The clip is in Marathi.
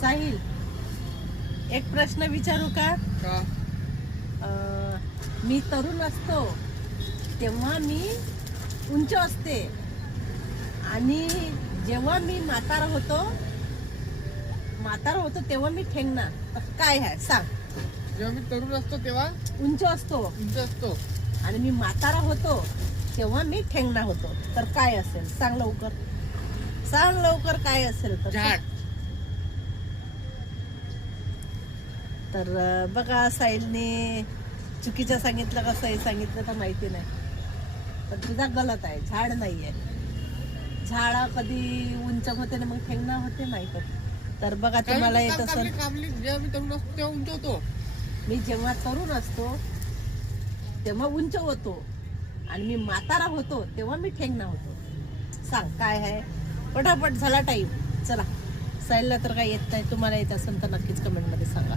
साहिल, एक प्रश्न विचारू का? का? मी तरुण असतो तेव्हा मी उंच असते आणि जेव्हा मी म्हातारा होतो तेव्हा मी ठेंगणार. तर काय आहे सांग? जेव्हा मी तरुण असतो तेव्हा उंच असतो उंच असतो आणि मी म्हातारा होतो तेव्हा मी ठेंगणा होतो. तर काय असेल? सांग लवकर, सांग लवकर काय असेल? तर झाड. तर बघा, साहिलने चुकीचं सांगितलं का सही सांगितलं तर माहिती नाही. तर तुझा गलत आहे, झाड नाहीये. झाड कधी उंच होते ना मग ठेंगणा होते नाही का? तर बघा तुम्हाला येत असेल. जेव्हा मी तरुण असतो तेव्हा उंच होतो. मी जेव्हा तरुण असतो तेव्हा उंच होतो आणि मी म्हातारा होतो तेव्हा मी ठेंगणा होतो. सांग काय आहे? पटापट झाला टाईम. चला, साहिलला तर काही येत नाही. तुम्हाला येत असेल तर नक्कीच कमेंटमध्ये सांगा.